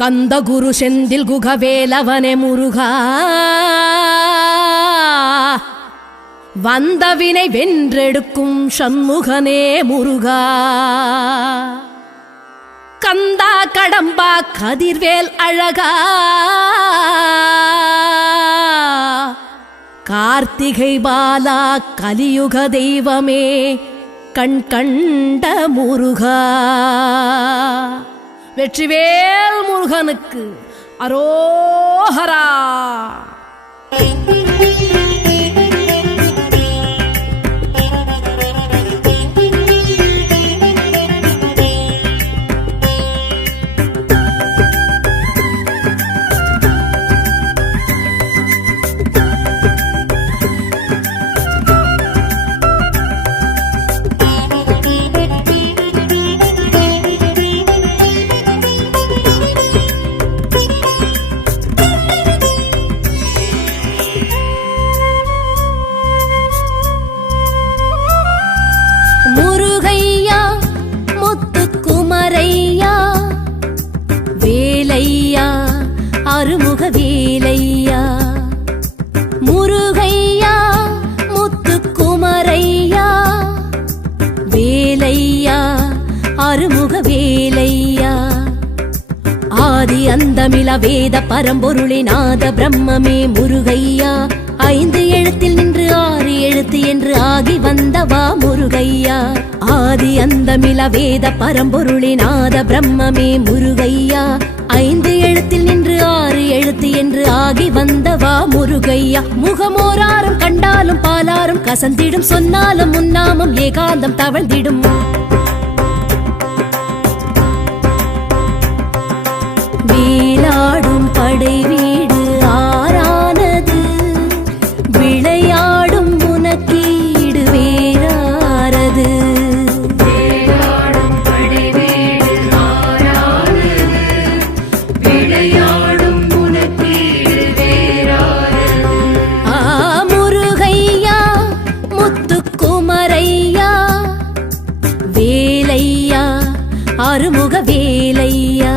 கந்தகுரு செந்தில் குகவேலவனே முருகா, வந்தவினை வென்றெடுக்கும் சண்முகனே முருகா. கந்தா கடம்பா கதிர்வேல் அழகா, கார்த்திகை பாலா கலியுக தெய்வமே கண் கண்ட முருகா. வெற்றிவேல் முருகனுக்கு அரோஹரா. அருமுக வேலையா முருகையா முத்துக்குமரையா, வேலையா அருமுக வேலையா. ஆதி அந்தமில வேத பரம்பொருளே நாத பிரம்மமே முருகையா, 5 எழுத்தில் நின்று 6 எழுத்து என்று ஆகி வந்தவா முருகையா. ஆதி அந்தமில வேத பரம்பொருளே நாத பிரம்மமே முருகையா, 5 எழுத்தில் நின்று 6 எழுத்து என்று ஆகி வந்தவா முருகையா. முகமோராரும் கண்டாலும் பாலாரும் கசந்திடும், சொன்னாலும் முன்னாமம் ஏகாந்தம் தவழ்ந்திடும். வேலாடும் படை வீடு ஆரானது, விளையாடும் உனக்கீடு வேறாரது. அருமுக வேலையா.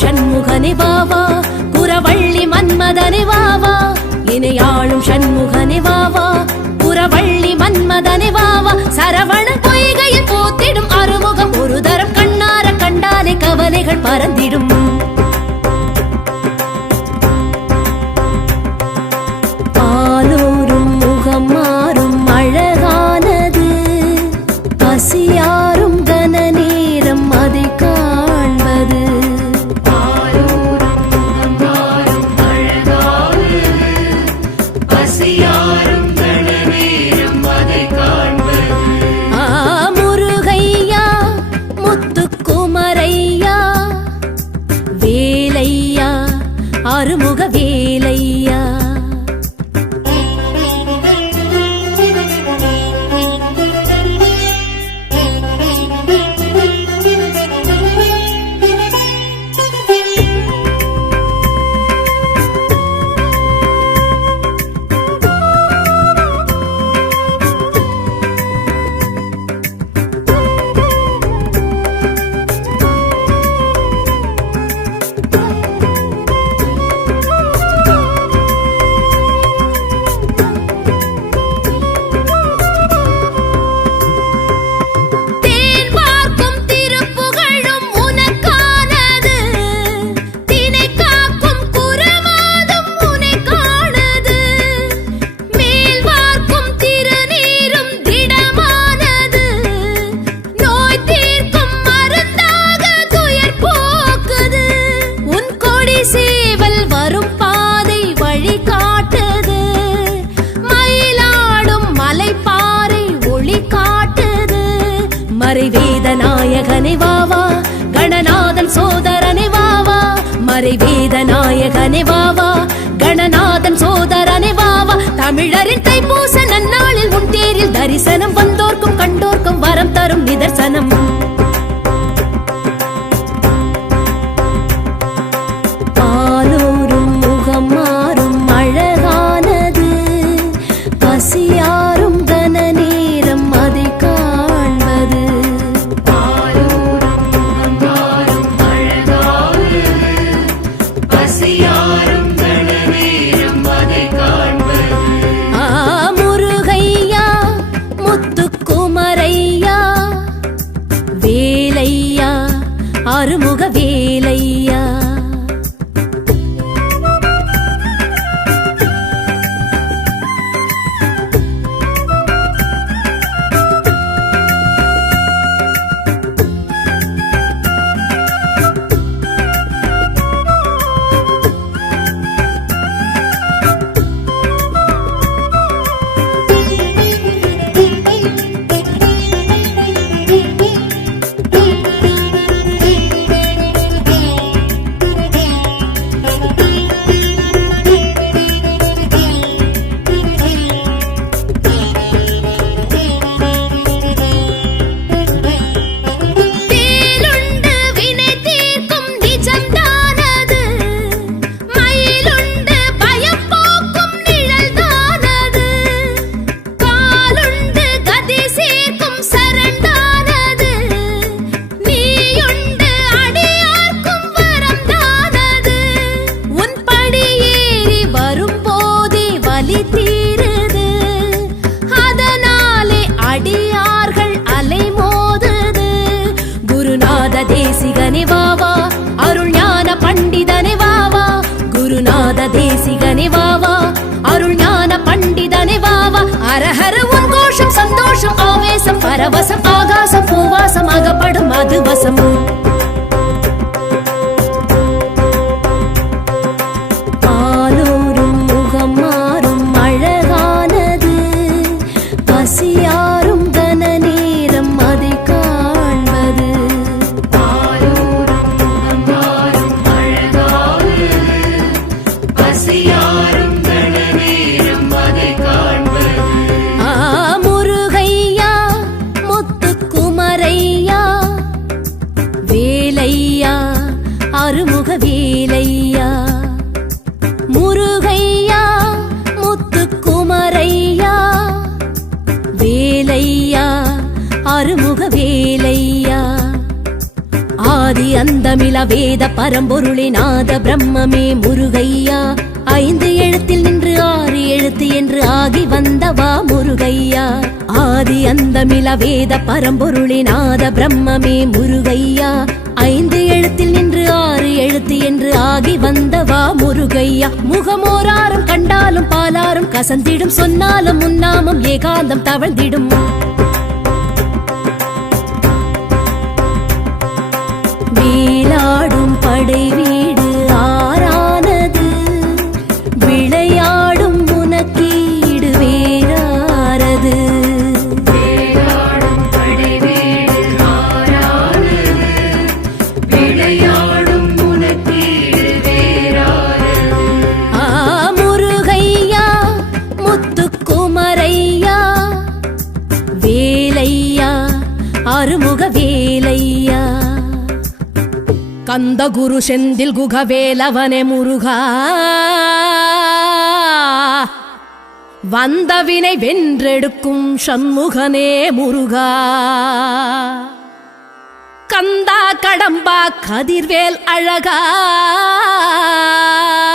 சண்முகனே வாவா, குரவள்ளி மன்மதனே வாவா. இணையாளும் சண்முகனே வாவா, குரவள்ளி மன்மதனே வாவா. சரவண பொய்கையில் போத்திடும் அருமுகம் ஒரு தரம் கண்ணார கண்டாலே கவலைகள் பறந்திடும். பாலோரும் முகம் மாறும் அழகானது, பசியாரும் கன நேரம் அதை காண்பது. அருமுக வேலையா. மறைவேத நாயகனே வாவா கணநாதன் சோதரனே வாவா மறைவேத நாயகனே வாவா கணநாதன் சோதரனே வாவா தமிழரின் தைப்பூச நன்னாளில் உன் தேரில் தரிசனம் வந்தோர்க்கும் கண்டோர்க்கும் வரம் தரும் நிதர்சனம் பாலூரும் முகம் மாறும் அழகானது பசியாரும் கன நேரம் அதை காண்பது பாலூரும் முகம் மாறும் அழகானது பசியாரும் கன நேரம் அதை காண்பது முருகையா முத்துக்குமரையா வேலையா அருமுக வேலையா தேசிகனே வாவா அருள் ஞான பண்டிதனே வாவா குருநாத தேசிகனே வாவா அருள் ஞான பண்டிதனே வாவா அரஹர உன் கோஷம் சந்தோஷம் ஆவேசம் பரவசம் ஆகாசம் பூவாசம் அகப்படும் மதுவசம் பாலூரும் முகம் மாறும் அழகானது பசியாரும் கன நேரம் அதை காண்பது முருகையா முத்துக்குமரையா வேலையா அருமுக வேலையா முருகையா முத்துக்குமரையா வேலையா அருமுக வேலையா ஆதி அந்தமில வேத பரம்பொருளினாத பிரம்மமே முருகையா ஐந்து எழுத்தில் நின்று ஆறு எழுத்து என்று ஆகி வந்தவா முருகையா ஆதி அந்தமில வேத பரம்பொருளினாத பிரம்மமே முருகையா ஐந்து எழுத்தில் நின்று ஆறு எழுத்து என்று ஆகி வந்தவா முருகையா முகமோராரும் கண்டாலும் பாலாரும் கசந்திடும் சொன்னாலும் முன்னாமம் ஏகாந்தம் தவழ்ந்திடும் வேலாடும் படை வீடு ஆறானது விளையாடும் உனக்கீடு வேறாரது வேலாடும் படை வீடு ஆறானது விளையாடும் உனக்கீடு வேறாரது முருகையா முத்துக்குமரையா வேலையா அருமுக வேலையா கந்த குரு செந்தில் குகவேலவனே முருகா வந்தவினை வென்றெடுக்கும் சண்முகனே முருகா கந்தா கடம்பா கதிர்வேல் அழகா